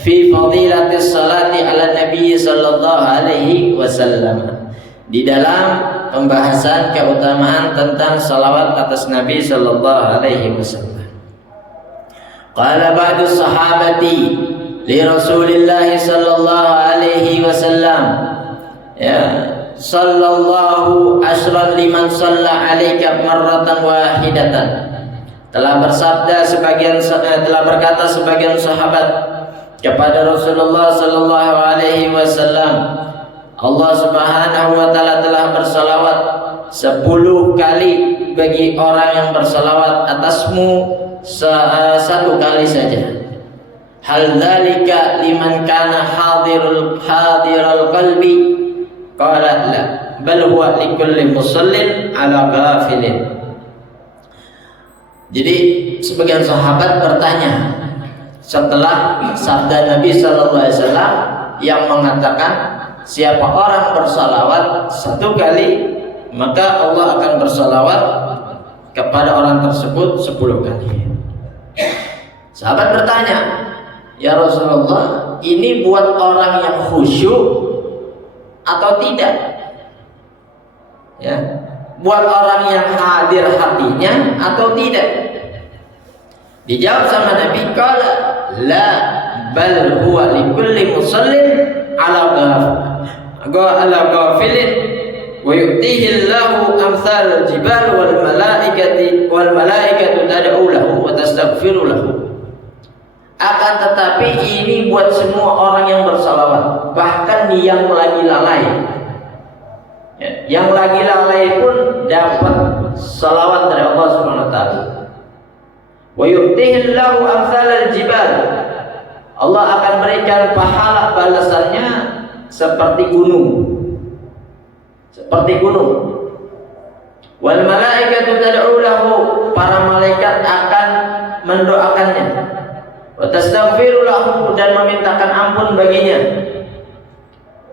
fi fadilatis salati ala nabi sallallahu alaihi wasallam, di dalam pembahasan keutamaan tentang salawat atas Nabi sallallahu alaihi wasallam. Qala ba'du sahabati li Rasulillah sallallahu alaihi wasallam, ya, sallallahu asran liman shalla alaika marratan wahidatan. Telah berkata sebagian sahabat kepada Rasulullah sallallahu alaihi wasallam, Allah Subhanahu wa taala telah bersalawat 10 kali bagi orang yang bersalawat atasmu satu kali saja. Hal dzalika liman kana hadiral qalbi? Qala la, bal huwa likulli musallin ala ghafilin. Jadi sebagian sahabat bertanya setelah sabda Nabi sallallahu alaihi wasallam yang mengatakan siapa orang bersalawat 1 kali maka Allah akan bersalawat kepada orang tersebut 10 kali. Sahabat bertanya, ya Rasulullah, ini buat orang yang khusyuk atau tidak? Ya, buat orang yang hadir hatinya atau tidak? Dijawab sama Nabi, qala la, bal huwa likulli musallin ala ghafilin wa yu'tihi Allahu amsal al-jibal wal malaikatu tad'u lahu wa tastaghfiru lahu. Akan tetapi ini buat semua orang yang bersalawat, bahkan yang lagi lalai. Ya, yang lagi lalai pun dapat salawat dari Allah Subhanahu wa taala. Wa yu'tihi Allahu amsal al-jibal. Allah akan berikan pahala balasannya seperti gunung. Seperti gunung. Wal malaikatu tad'u lahu, para malaikat akan mendoakannya. Wa tastaghfiru lahu, dan memintakan ampun baginya.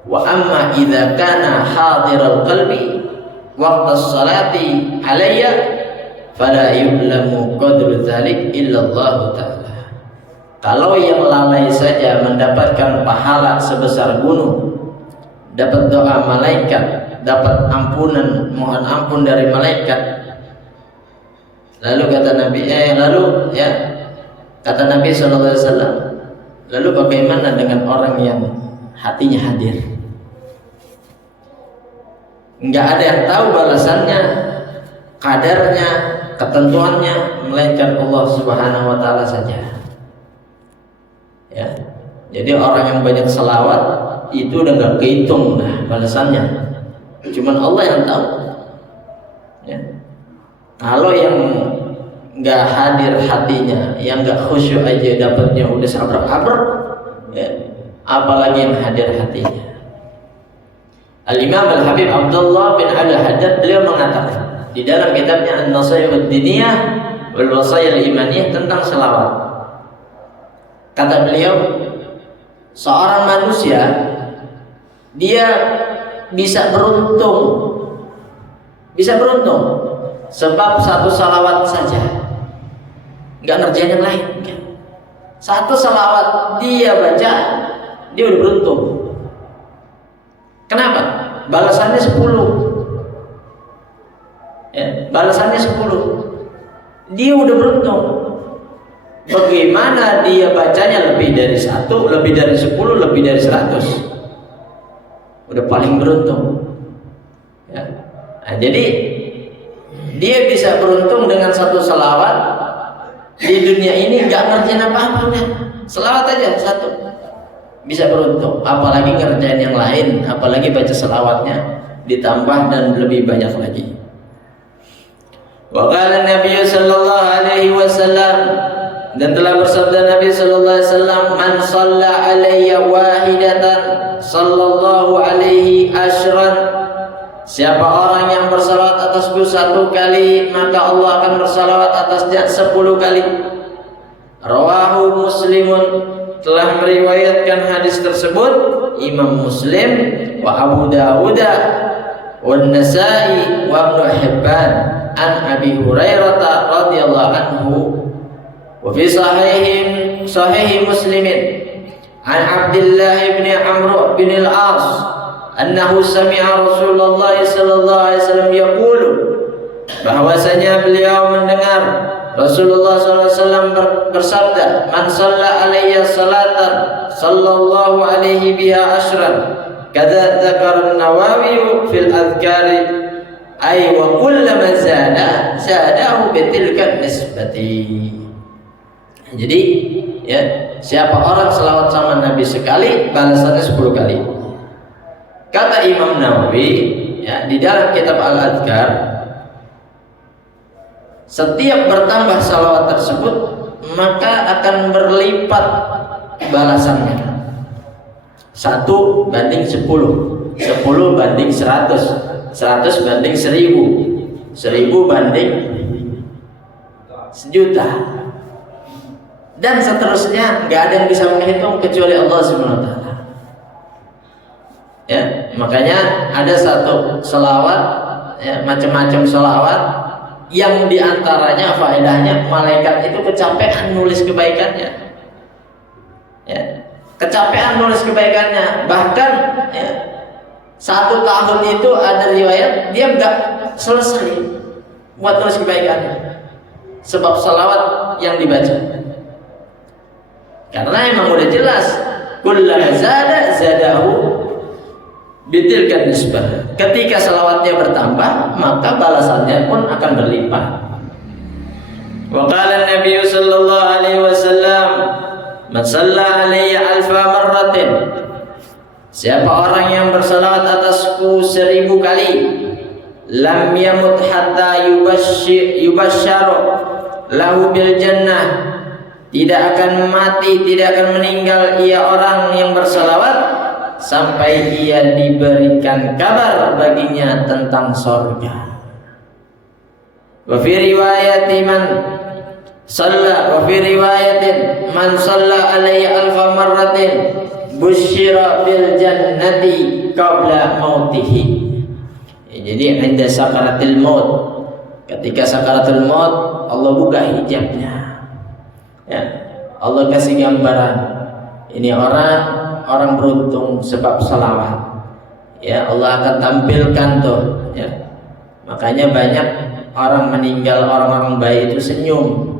Wa amma idza kana hadiral qalbi waqta as-salati alayya fala yu'lamu qadru dzalik illa Allah taala. Kalau yang lalai saja mendapatkan pahala sebesar gunung, dapat doa malaikat, dapat ampunan, mohon ampun dari malaikat. Lalu kata Nabi kata Nabi sallallahu alaihi wasallam, lalu bagaimana dengan orang yang hatinya hadir? Enggak ada yang tahu balasannya, kadarnya, ketentuannya, melainkan Allah Subhanahu wa taala saja. Ya. Jadi orang yang banyak selawat itu udah enggak kehitung dah balasannya. Cuman Allah yang tahu. Ya. Kalau yang enggak hadir hatinya, yang enggak khusyuk aja dapatnya udah sabrak-abrak, ya, apalagi yang hadir hatinya. Al-Imam Al-Habib Abdullah bin Al-Haddad beliau mengatakan di dalam kitabnya An-Nasaih Ad-Diniyah wal Wasaya Al-Imaniyah tentang selawat. Kata beliau, seorang manusia dia bisa beruntung sebab satu salawat saja, nggak ngerjain yang lain. Satu salawat dia baca, dia udah beruntung. Kenapa? Balasannya 10. Ya, balasannya 10. Dia udah beruntung. Bagaimana dia bacanya lebih dari 1, lebih dari 10, lebih dari 100? Udah paling beruntung. Ya. Nah, jadi dia bisa beruntung dengan satu salawat di dunia ini, nggak ngerjain apa-apa, udah selawat aja satu, bisa beruntung. Apalagi ngerjain yang lain, apalagi baca selawatnya ditambah dan lebih banyak lagi. Wa qala Nabi sallallahu alaihi wasallam, dan telah bersabda Nabi sallallahu alaihi wasallam, man shalla alayya wahidatan sallallahu alaihi asyran. Siapa orang yang bersalawat atasku 1 kali, maka Allah akan bersalawat atasnya 10 kali. Rawahu Muslimun, telah meriwayatkan hadis tersebut Imam Muslim, wa Abu Dawud, wa Nasa'i, wa Ibnu Hibban an Abi Hurairah radhiyallahu anhu. Wa fi sahih Muslimin An Abdullah bin Amr bin al-As annahu sami'a Rasulullah sallallahu alaihi wasallam yaqulu, bahwasanya beliau mendengar Rasulullah SAW bersabda, man shalla alayya salatan sallallahu alaihi biha ashran, kadza dzakara an-Nawawi fil adhkari, ay wa kullama zadahu bitilka nisbati. Jadi ya, siapa orang selawat sama Nabi sekali, balasannya 10 kali. Kata Imam Nawawi ya, di dalam kitab Al-Adhkar, setiap bertambah salawat tersebut maka akan berlipat balasannya. 1 banding 10, 10 banding 100, 100 banding 1000, 1000 banding 1.000.000, dan seterusnya. Nggak ada yang bisa menghitung kecuali Allah Subhanahu wa Ta'ala. Ya, makanya ada satu selawat, ya, macam-macam selawat, yang diantaranya faedahnya malaikat itu kecapean nulis kebaikannya, ya, kecapean nulis kebaikannya. Bahkan ya, 1 tahun itu ada riwayat dia nggak selesai buat nulis kebaikannya, sebab salawat yang dibaca. Karena emang udah jelas, kullama zadahu bitilkan nisbah. Ketika salawatnya bertambah, maka balasannya pun akan berlipat. Wa qala Nabi sallallahu alaihi wasallam, man shalla alayya alfa marratin, siapa orang yang bersalawat atasku 1000 kali, lam yamut hatta yubashsharu lahu bil jannah, tidak akan mati, tidak akan meninggal ia orang yang bersalawat sampai ia diberikan kabar baginya tentang surga. Wa fi riwayatin man shalla alayya alfa marratin busyira bil jannati qabla mautihi. Jadi inda sakaratil maut, ketika sakaratul maut Allah buka hijabnya, ya, Allah kasih gambaran, ini orang beruntung sebab salawat, ya, Allah akan tampilkan tuh, ya. Makanya banyak orang meninggal, orang-orang baik itu senyum,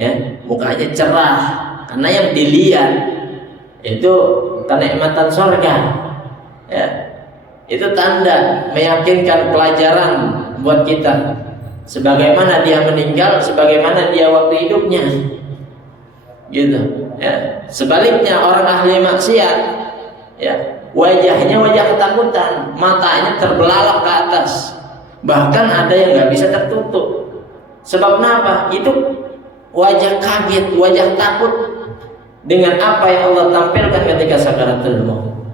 ya, mukanya cerah, karena yang dilihat itu kenikmatan surga, ya. Itu tanda meyakinkan pelajaran buat kita, sebagaimana dia meninggal, sebagaimana dia waktu hidupnya, gitu. Ya, sebaliknya orang ahli maksiat, ya, wajahnya wajah ketakutan, matanya terbelalak ke atas, bahkan ada yang nggak bisa tertutup. Sebab kenapa? Itu wajah kaget, wajah takut dengan apa yang Allah tampilkan ketika sakaratul maut,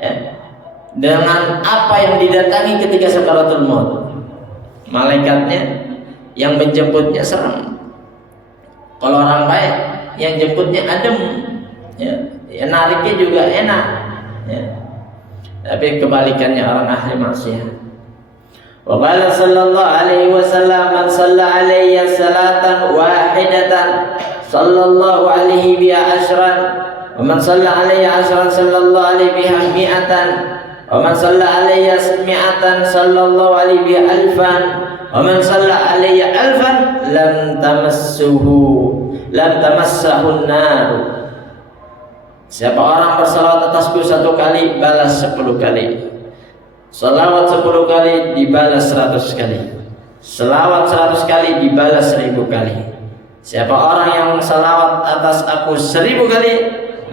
ya, dengan apa yang didatangi ketika sakaratul maut. Malaikatnya yang menjemputnya serem. Kalau orang baik, yang jemputnya adem, ya, nariknya juga enak, ya. Tapi kebalikannya orang ahli maksiat. Wa qala sallallahu alaihi wasallam, man shalla alayya salatan wahidatan sallallahu alaihi biha ashran, wa man shalla alayya ashran sallallahu alaihi biha mi'atan, wa man shalla alayya mi'atan sallallahu alaihi biha alfan, wa man shalla alayya alfan lam tamassahun nar. Siapa orang bersalawat atasku 1 kali, balas 10 kali. Salawat 10 kali dibalas 100 kali. Salawat 100 kali dibalas 1000 kali. Siapa orang yang salawat atas aku 1000 kali,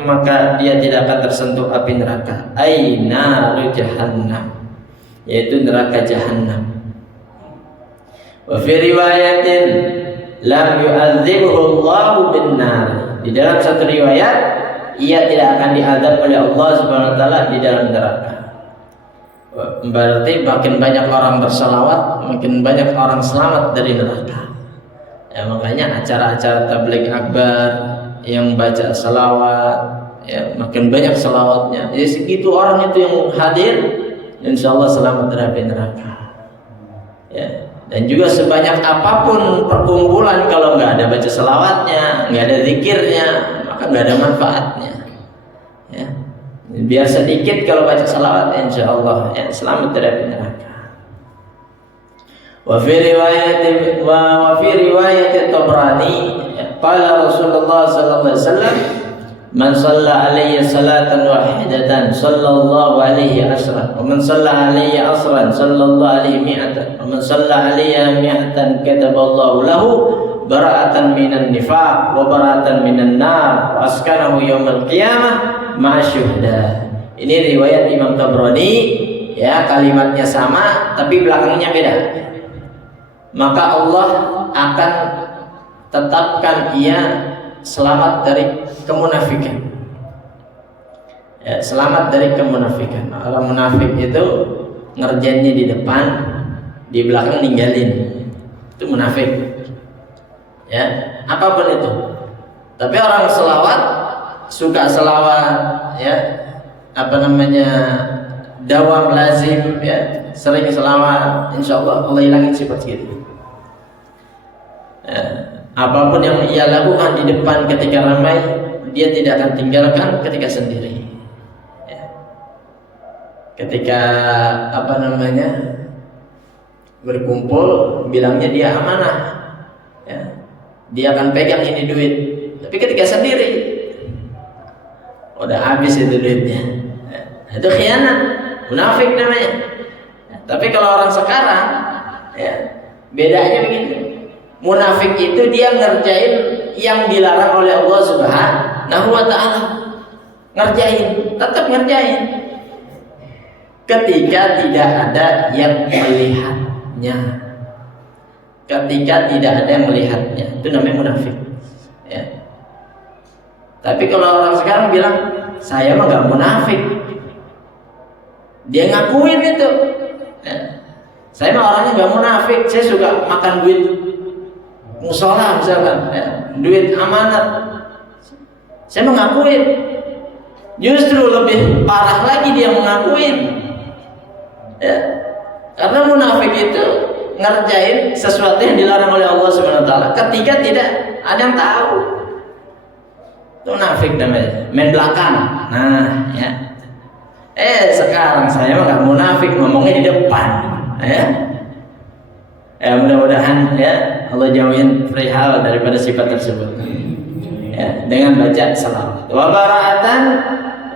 maka dia tidak akan tersentuh api neraka, naru jahannam, yaitu neraka jahannam. Wa fi riwayatin lam yu'adzibhu Allahu bin-nar. Di dalam satu riwayat, ia tidak akan diazab oleh Allah Subhanahu wa taala di dalam neraka. Berarti makin banyak orang bersalawat, makin banyak orang selamat dari neraka. Ya, makanya acara-acara tabligh akbar yang baca salawat, ya, makin banyak salawatnya. Jadi segitu orang itu yang hadir, insyaallah selamat dari api neraka. Ya. Dan juga sebanyak apapun perkumpulan, kalau nggak ada baca selawatnya, nggak ada zikirnya, maka nggak ada manfaatnya. Ya. Biar sedikit kalau baca salawat, insya Allah ya, selamat dari neraka. Wa fi riwayat Tabrani qala Rasulullah sallallahu alaihi wasallam man shalla alayya salatan wahidatan sallallahu alaihi asran wa man shalla alayya asran sallallahu alaihi mi'atan wa man shalla alayya mi'atan kataballahu lahu bara'atan minan nifaq wa bara'atan minan nar wa askanahu yaumal qiyamah ma'asyuhda. Ini riwayat Imam Tabrani ya, kalimatnya sama tapi belakangnya beda. Maka Allah akan tetapkan ia selamat dari kemunafikan. Ya, selamat dari kemunafikan. Orang munafik itu ngerjainnya di depan, di belakang ninggalin. Itu munafik. Ya, apapun itu. Tapi orang selawat, suka selawat, ya, dawam lazim, ya, sering selawat, insya Allah Allah hilangin sifat gitu. Ya, apapun yang ia lakukan di depan ketika ramai, dia tidak akan tinggalkan ketika sendiri. Ya. Ketika berkumpul, bilangnya dia amanah, ya, dia akan pegang ini duit. Tapi ketika sendiri, udah habis itu duitnya. Itu khianat, munafik namanya. Tapi kalau orang sekarang, ya, bedanya begini. Munafik itu dia ngerjain yang dilarang oleh Allah Subhanahu wa ta'ala. Ngerjain, tetap ngerjain. Ketika tidak ada yang melihatnya. Ketika tidak ada yang melihatnya, itu namanya munafik. Ya. Tapi kalau orang sekarang bilang, saya mah gak munafik. Dia ngakuin itu. Ya. Saya mah orangnya gak munafik. Saya suka makan duit musola misalkan, ya, duit amanat. Saya mengakuin. Justru lebih parah lagi dia mengakuin. Ya. Karena munafik itu ngerjain sesuatu yang dilarang oleh Allah Subhanahu wa taala ketika tidak ada yang tahu. Itu munafik namanya, main belakang. Nah, ya. Sekarang saya mah nggak munafik, ngomongnya di depan, ya. Mudah-mudahan ya Allah jauhin perihal daripada sifat tersebut. Ya, dengan baca salawat. Wa bara'atan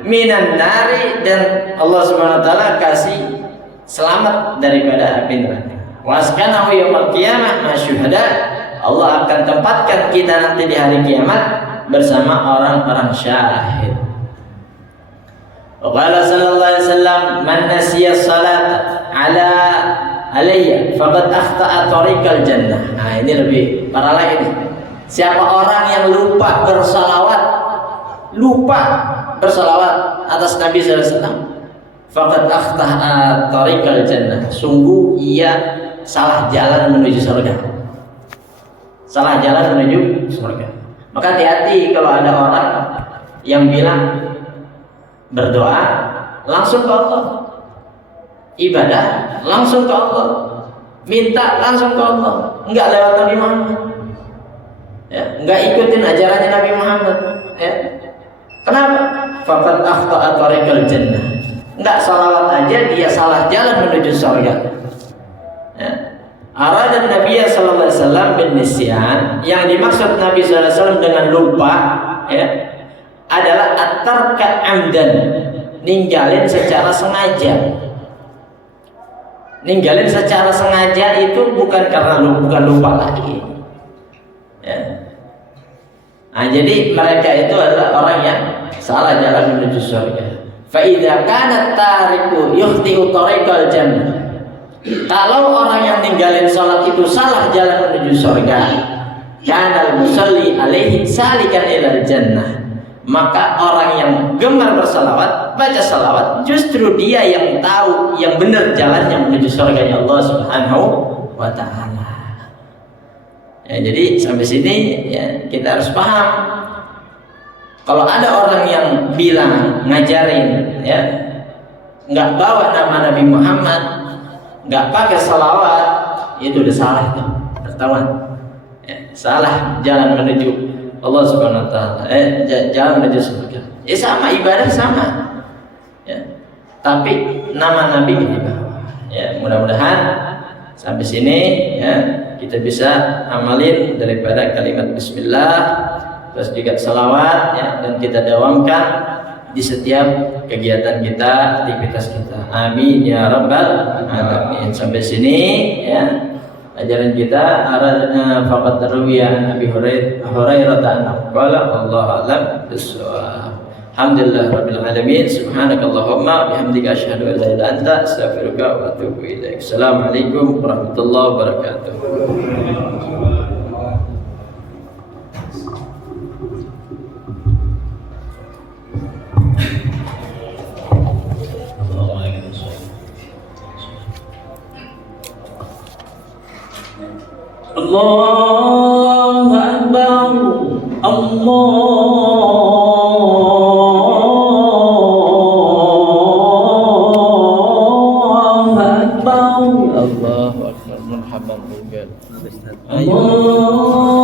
minan nari, dan Allah Subhanahu wa taala kasih selamat daripada api neraka. Wa askanahu yaumil qiyamah masyuhada. Allah akan tempatkan kita nanti di hari kiamat bersama orang-orang syahid. Wa qala sallallahu alaihi wasallam man nasiya salat alayya faqad akhta'a tariqal jannah. Nah, ini lebih parah lagi nih. Siapa orang yang lupa bersalawat atas Nabi sallallahu alaihi wasallam, faqad akhta'a tariqal jannah. Sungguh ia salah jalan menuju surga. Salah jalan menuju surga. Maka hati-hati kalau ada orang yang bilang berdoa langsung ke Allah, ibadah langsung ke Allah, minta langsung ke Allah, enggak lewat Nabi Muhammad, ya, enggak ikutin ajarannya Nabi Muhammad, ya. Kenapa? Faqad akhta'a tariqal jannah. Enggak salawat aja dia salah jalan menuju surga. Ya. Arada Nabi sallallahu alaihi wasallam bin nisyan, yang dimaksud Nabi sallallahu alaihi wasallam dengan lupa, ya, adalah at-tarka amdan, ninggalin secara sengaja. Ninggalin secara sengaja itu bukan karena bukan lupa lagi. Ya. Nah, jadi mereka itu adalah orang yang salah jalan menuju surga. Fa idza kana tariku yukhti'u tariqal jannah. Kalau orang yang ninggalin salat itu salah jalan menuju surga, kana al-musalli alaihi salikan ilal jannah. Maka orang yang gemar bersalawat, baca salawat, justru dia yang tahu yang benar jalannya menuju surganya Allah Subhanahu wa ta'ala. Ya, jadi sampai sini ya, kita harus paham. Kalau ada orang yang bilang ngajarin, ya, nggak bawa nama Nabi Muhammad, nggak pakai salawat, itu udah salah, itu pertama. Ya, salah jalan menuju Allah Subhanahu wa taala. Jalan menuju surga. Sama ibadah sama. Ya. Tapi nama Nabi di bawah. Ya, mudah-mudahan sampai sini ya kita bisa amalin daripada kalimat bismillah, terus juga salawat ya, dan kita dawamkan di setiap kegiatan kita, aktivitas kita. Amin ya rabbal alamin. Sampai sini ya ajaran kita aradna faqat rawiya Abi Hurairah anhu qala wallahu a'lam bissawab. Alhamdulillah rabbil alamin. Subhanakallahumma bihamdika asyhadu an la ilaha illa anta astaghfiruka wa atubu ilaik. Assalamualaikum warahmatullahi wabarakatuh. Allahu Akbar. Allahu Akbar. Marhaban. Allah